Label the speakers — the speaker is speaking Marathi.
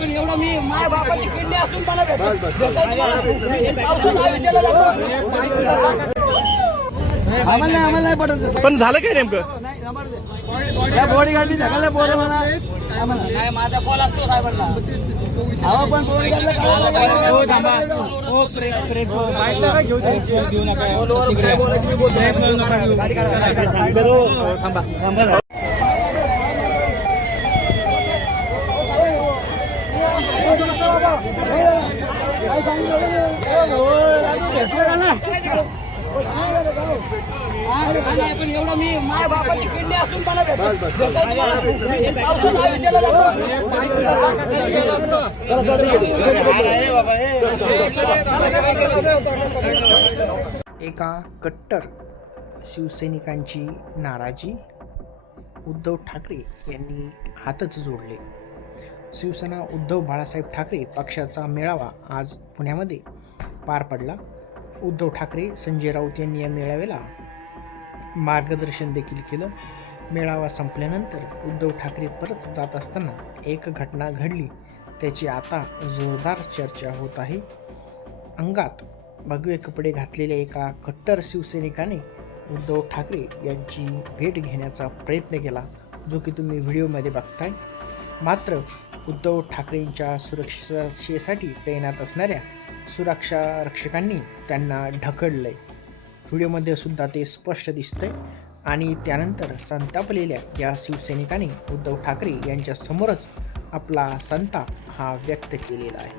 Speaker 1: पण एवढं मी माय बापाची किडनी असून मला. आम्हाला नाही आम्हाला नाही पडत
Speaker 2: पण झालं काय नेमकं.
Speaker 1: या बॉडी गाडली ढकलले पोरं मला माझा कॉल असतो साहेबांना. अहो पण बॉडी
Speaker 3: हो, थांबा.
Speaker 1: एवढं मी माय बापाची असून मला
Speaker 4: एका कट्टर शिवसैनिकांची नाराजी. उद्धव ठाकरे यांनी हातच जोडले. शिवसेना उद्धव बाळासाहेब ठाकरे पक्षाचा मेळावा आज पुण्यामध्ये पार पडला. उद्धव ठाकरे संजय राऊत यांनी या मेळाव्याला मार्गदर्शन देखील केलं. मेळावा संपल्यानंतर उद्धव ठाकरे परत जात असताना एक घटना घडली. त्याची आता जोरदार चर्चा होत आहे. अंगात भगवे कपडे घातलेल्या एका कट्टर शिवसैनिकाने उद्धव ठाकरे यांची भेट घेण्याचा प्रयत्न केला जो की तुम्ही व्हिडिओमध्ये बघताय. मात्र उद्धव ठाकरेंच्या सुरक्षेसाठी तैनात असणाऱ्या सुरक्षा रक्षकांनी त्यांना ढकललंय. व्हिडिओमध्ये सुद्धा ते स्पष्ट दिसतंय आणि त्यानंतर संतापलेल्या या शिवसैनिकाने उद्धव ठाकरे यांच्यासमोरच आपला संताप हा व्यक्त केलेला आहे.